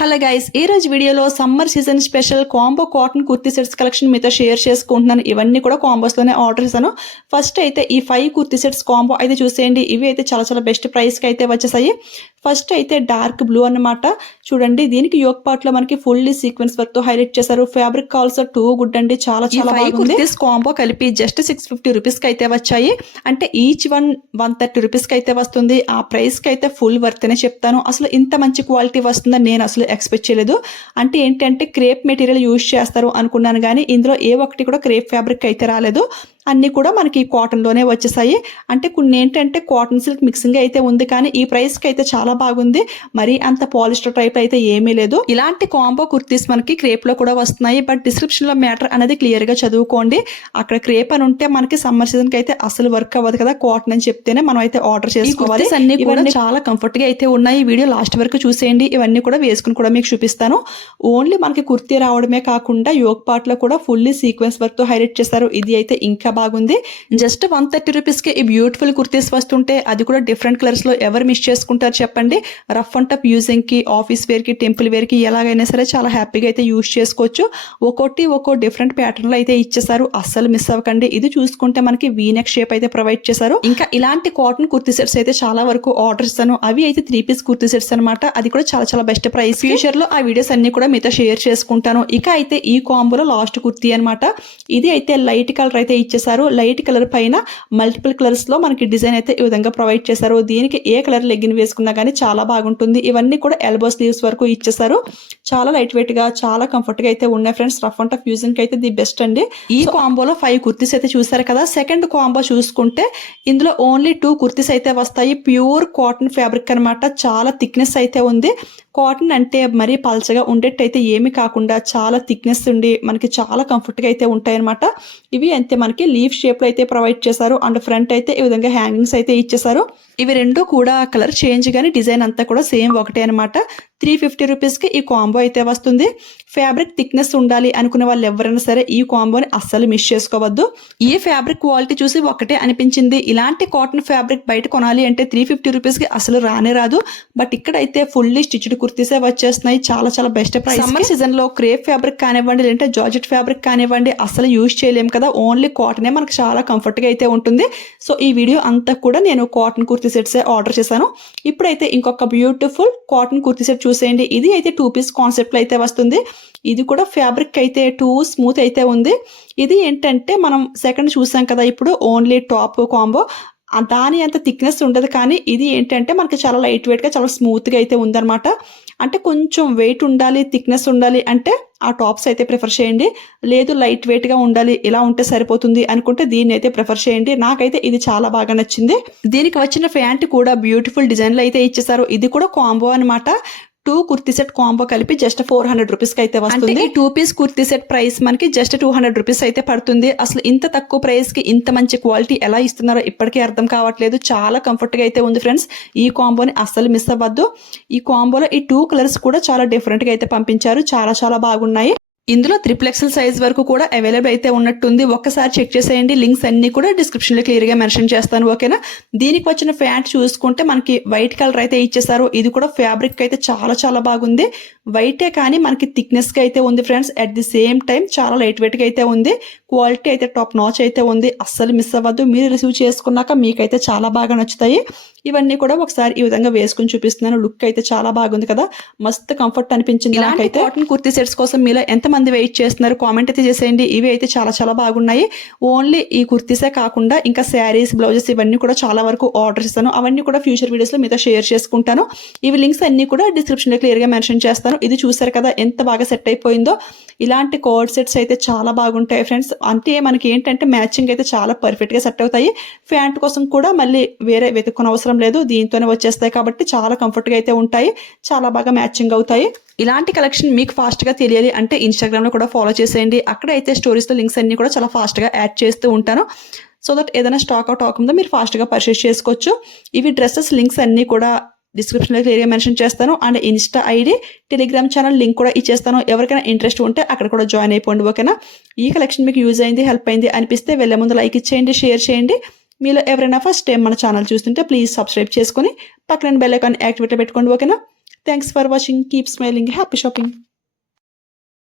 Hello guys, ఈ రోజు వీడియోలో summer season special combo cotton kurti sets collection మీతో షేర్ చేసుకుంటున్నాను. ఇవన్నీ కూడా కాంబోస్లోనే ఆర్డర్ చేశాను. ఫస్ట్ అయితే ఈ 5 కుర్తీ సెట్స్ కాంబో అయితే చూసేయండి. ఇవి అయితే చాలా బెస్ట్ ప్రైస్కి అయితే వచ్చేసాయి. ఫస్ట్ అయితే డార్క్ బ్లూ అన్నమాట. చూడండి, దీనికి యోక్ పార్ట్ లో మనకి ఫుల్లీ సీక్వెన్స్ వర్క్ తో హైలైట్ చేశారు. ఫ్యాబ్రిక్ ఆల్సో టూ గుడ్ అండి, చాలా బాగుంది. కాంబో కలిపి జస్ట్ 650 రూపీస్ కి అయితే వచ్చాయి. అంటే ఈచ్ 130 రూపీస్ కి అయితే వస్తుంది. ఆ ప్రైస్ కి అయితే ఫుల్ వర్త్ అనే చెప్తాను. అసలు ఇంత మంచి క్వాలిటీ వస్తుందని నేను అసలు ఎక్స్పెక్ట్ చేయలేదు. అంటే ఏంటంటే క్రేప్ మెటీరియల్ యూజ్ చేస్తారు అనుకున్నాను, కానీ ఇందులో ఏ ఒక్కటి కూడా క్రేప్ ఫ్యాబ్రిక్ అయితే రాలేదు. అన్నీ కూడా మనకి కాటన్లోనే వచ్చేసాయి. అంటే కొన్ని ఏంటంటే కాటన్ సిల్క్ మిక్సింగ్ అయితే ఉంది, కానీ ఈ ప్రైస్కి అయితే చాలా బాగుంది. మరి అంత పాలిస్టర్ టైప్ అయితే ఏమీ లేదు. ఇలాంటి కాంబో కుర్తీస్ మనకి క్రేప్లో కూడా వస్తున్నాయి. బట్ డిస్క్రిప్షన్లో మ్యాటర్ అనేది క్లియర్గా చదువుకోండి. అక్కడ క్రేప్ అని ఉంటే మనకి సమ్మర్ సీజన్కి అయితే అసలు వర్క్ అవ్వదు కదా, కాటన్ అని చెప్తేనే మనం అయితే ఆర్డర్ చేసుకోవాలి. అన్ని కూడా చాలా కంఫర్ట్గా అయితే ఉన్నాయి. వీడియో లాస్ట్ వరకు చూసేయండి. ఇవన్నీ కూడా వేసుకుని కూడా మీకు చూపిస్తాను. ఓన్లీ మనకి కుర్తీ రావడమే కాకుండా యోక్ పార్ట్ లో కూడా ఫుల్లీ సీక్వెన్స్ వర్క్ తో హైలైట్ చేశారు. ఇది అయితే ఇంకా బాగుంది. జస్ట్ 130 రూపీస్ కి ఈ బ్యూటిఫుల్ కుర్తీస్ వస్తుంటే, అది కూడా డిఫరెంట్ కలర్స్ లో ఎవరు మిస్ చేసుకుంటారు చెప్పండి. రఫ్ అండ్ టఫ్ యూజింగ్ కి, ఆఫీస్ వేర్ కి, టెంపుల్ వేర్ కి ఎలాగైనా సరే చాలా హ్యాపీగా అయితే యూజ్ చేసుకోవచ్చు. ఒక్కో డిఫరెంట్ ప్యాటర్న్ లో అయితే ఇచ్చేసారు. అస్సలు మిస్ అవ్వకండి. ఇది చూసుకుంటే మనకి వీనెక్ షేప్ అయితే ప్రొవైడ్ చేశారు. ఇంకా ఇలాంటి కాటన్ కుర్తీ సెట్స్ అయితే చాలా వరకు ఆర్డర్ ఇస్తాను. అవి అయితే 3 పీస్ కుర్తీ సెట్స్ అనమాట. అది కూడా చాలా బెస్ట్ ప్రైస్. ఫ్యూచర్ లో ఆ వీడియోస్ అన్ని కూడా మీతో షేర్ చేసుకుంటాను. ఇక అయితే ఈ కాంబోలో లాస్ట్ కుర్తీ అనమాట. ఇది అయితే లైట్ కలర్ అయితే ఇచ్చేసారు. లైట్ కలర్ పైన మల్టిపుల్ కలర్స్ లో మనకి డిజైన్ అయితే ఈ విధంగా ప్రొవైడ్ చేశారు. దీనికి ఏ కలర్ లెగ్గిన్ వేసుకున్నా కానీ చాలా బాగుంటుంది. ఇవన్నీ కూడా ఎల్బో స్లీవ్స్ వరకు ఇచ్చేసారు. చాలా లైట్ వెయిట్ గా, చాలా కంఫర్ట్ గా అయితే ఉన్నాయి friends. Rough and tough using అయితే ది బెస్ట్ అండి. ఈ కాంబోలో 5 కుర్తీస్ అయితే చూసారు కదా. సెకండ్ కాంబో చూసుకుంటే ఇందులో ఓన్లీ 2 కుర్తీస్ అయితే వస్తాయి. ప్యూర్ కాటన్ ఫ్యాబ్రిక్ అనమాట. చాలా థిక్నెస్ అయితే ఉంది. కాటన్ అంటే మరీ పల్చగా ఉండేట్టయితే ఏమి కాకుండా చాలా థిక్నెస్ ఉండి మనకి చాలా కంఫర్ట్గా అయితే ఉంటాయన్నమాట. ఇవి అంతే మనకి లీఫ్ షేప్లో అయితే ప్రొవైడ్ చేశారు. అండ్ ఫ్రంట్ అయితే ఈ విధంగా హ్యాంగింగ్స్ అయితే ఇచ్చేసారు. ఇవి రెండు కూడా కలర్ చేంజ్ కానీ డిజైన్ అంతా కూడా సేమ్ ఒకటే అనమాట. 350 రూపీస్కి ఈ కాంబో అయితే వస్తుంది. ఫ్యాబ్రిక్ థిక్నెస్ ఉండాలి అనుకునే వాళ్ళు ఎవరైనా సరే ఈ కాంబోని అస్సలు మిస్ చేసుకోవద్దు. ఈ ఫ్యాబ్రిక్ క్వాలిటీ చూసి ఒకటే అనిపించింది. ఇలాంటి కాటన్ ఫ్యాబ్రిక్ బయట కొనాలి అంటే 350 రూపీస్కి అసలు రానే రాదు. బట్ ఇక్కడైతే ఫుల్లీ స్టిచ్డ్ కుర్తీసే వచ్చేస్తున్నాయి. చాలా బెస్ట్ ప్రైస్. సమ్మర్ సీజన్ లో క్రేప్ ఫ్యాబ్రిక్ కానివ్వండి, లేదంటే జార్జెట్ ఫ్యాబ్రిక్ కానివ్వండి, అసలు యూజ్ చేయలేము కదా. ఓన్లీ కాటనే మనకు చాలా కంఫర్ట్ గా అయితే ఉంటుంది. సో ఈ వీడియో అంతా కూడా నేను కాటన్ కుర్తీ సెట్స్ ఆర్డర్ చేశాను. ఇప్పుడైతే ఇంకొక బ్యూటిఫుల్ కాటన్ కుర్తీ సెట్ చూసేయండి. ఇది అయితే 2 పీస్ కాన్సెప్ట్ లో అయితే వస్తుంది. ఇది కూడా ఫ్యాబ్రిక్ అయితే టూ స్మూత్ అయితే ఉంది. ఇది ఏంటంటే మనం సెకండ్ చూసాం కదా, ఇప్పుడు ఓన్లీ టాప్ కాంబో దాని అంత థిక్నెస్ ఉండదు, కానీ ఇది ఏంటంటే మనకి చాలా లైట్ వెయిట్ గా, చాలా స్మూత్ గా అయితే ఉందన్నమాట. అంటే కొంచెం వెయిట్ ఉండాలి, థిక్నెస్ ఉండాలి అంటే ఆ టాప్స్ అయితే ప్రిఫర్ చేయండి. లేదు లైట్ వెయిట్ గా ఉండాలి, ఇలా ఉంటే సరిపోతుంది అనుకుంటే దీన్ని అయితే ప్రిఫర్ చేయండి. నాకైతే ఇది చాలా బాగా నచ్చింది. దీనికి వచ్చిన ప్యాంట్ కూడా బ్యూటిఫుల్ డిజైన్ లో అయితే ఇచ్చేసారు. ఇది కూడా కాంబో అనమాట. 2 కుర్తీ సెట్ కాంబో కలిపి జస్ట్ 400 రూపీస్ కి అయితే వస్తుంది. ఈ 2 పీస్ కుర్తీ సెట్ ప్రైస్ మనకి జస్ట్ 200 రూపీస్ అయితే పడుతుంది. అసలు ఇంత తక్కువ ప్రైస్ కి ఇంత మంచి క్వాలిటీ ఎలా ఇస్తున్నారో ఇప్పటికీ అర్థం కావట్లేదు. చాలా కంఫర్ట్ గా అయితే ఉంది ఫ్రెండ్స్. ఈ కాంబోని అస్సలు మిస్ అవ్వద్దు. ఈ కాంబోలో ఈ 2 కలర్స్ కూడా చాలా డిఫరెంట్ గా అయితే పంపించారు. చాలా బాగున్నాయి. ఇందులో 3XL సైజ్ వరకు కూడా అవైలబుల్ అయితే ఉన్నట్టుంది. ఒక్కసారి చెక్ చేసేయండి. లింక్స్ అన్ని కూడా డిస్క్రిప్షన్ లో క్లియర్ గా మెన్షన్ చేస్తాను, ఓకేనా. దీనికి వచ్చిన ప్యాంట్ చూసుకుంటే మనకి వైట్ కలర్ అయితే ఇచ్చేసారు. ఇది కూడా ఫ్యాబ్రిక్ అయితే చాలా బాగుంది. వైటే కానీ మనకి థిక్నెస్ గా అయితే ఉంది friends. At the same time చాలా లైట్ వెయిట్ గా అయితే ఉంది. క్వాలిటీ అయితే టాప్ నాచ్ అయితే ఉంది. అస్సలు మిస్ అవ్వద్దు. మీరు రిసీవ్ చేసుకున్నాక మీకైతే చాలా బాగా నచ్చుతాయి. ఇవన్నీ కూడా ఒకసారి ఈ విధంగా వేసుకుని చూపిస్తున్నాను. లుక్ అయితే చాలా బాగుంది కదా, మస్తు కంఫర్ట్ అనిపించింది నాకైతే. కాటన్ కుర్తీ సెట్స్ కోసం మీలో ఎంతమంది వెయిట్ చేస్తున్నారు కామెంట్ అయితే చేసేయండి. ఇవి అయితే చాలా బాగున్నాయి. ఓన్లీ ఈ కుర్తీసే కాకుండా ఇంకా శారీస్, బ్లౌజెస్ ఇవన్నీ కూడా చాలా వరకు ఆర్డర్ చేస్తాను. అవన్నీ కూడా ఫ్యూచర్ వీడియోస్ లో మీతో షేర్ చేసుకుంటాను. ఇవి లింక్స్ అన్ని కూడా డిస్క్రిప్షన్ లో క్లియర్ గా మెన్షన్ చేస్తాను. ఇది చూసారు కదా ఎంత బాగా సెట్ అయిపోయిందో. ఇలాంటి కోడ్ సెట్స్ అయితే చాలా బాగుంటాయి ఫ్రెండ్స్. అంటే మనకి ఏంటంటే మ్యాచింగ్ అయితే చాలా పర్ఫెక్ట్ గా సెట్ అవుతాయి. ప్యాంట్ కోసం కూడా మళ్ళీ వేరే వెతుక్కునే అవసరం లేదు, దీంతోనే వచ్చేస్తాయి కాబట్టి చాలా కంఫర్ట్ గా అయితే ఉంటాయి. చాలా బాగా మ్యాచింగ్ అవుతాయి. ఇలాంటి కలెక్షన్ మీకు ఫాస్ట్ గా తెలియాలి అంటే ఇన్స్టాగ్రామ్ లో కూడా ఫాలో చేసేయండి. అక్కడ అయితే స్టోరీస్ లో లింక్స్ అన్ని కూడా చాలా ఫాస్ట్ గా యాడ్ చేస్తూ ఉంటాను. సో దట్ ఏదైనా స్టాక్ అవుట్ అవ్వకుండా మీరు ఫాస్ట్ గా పర్చేస్ చేసుకోవచ్చు. ఇవి డ్రెస్సెస్ లింక్స్ అన్ని కూడా డిస్క్రిప్షన్ లో క్లియర్గా మెన్షన్ చేస్తాను. And Insta ID, Telegram channel link కూడా ఇచ్చేస్తాను. ఎవరికైనా ఇంట్రెస్ట్ ఉంటే అక్కడ కూడా జాయిన్ అయిపోండి, ఓకేనా. ఈ కలెక్షన్ మీకు యూజ్ అయింది, హెల్ప్ అయింది అనిపిస్తే వెళ్ళే ముందు లైక్ ఇచ్చేయండి, షేర్ చేయండి. మీలో ఎవరైనా ఫస్ట్ టైం మన ఛానల్ చూస్తుంటే ప్లీజ్ సబ్స్క్రైబ్ చేసుకుని పక్కన బెల్ ఐకాన్ యాక్టివేట్ పెట్టుకోండి, ఓకేనా. Thanks for watching. Keep smiling. Happy shopping.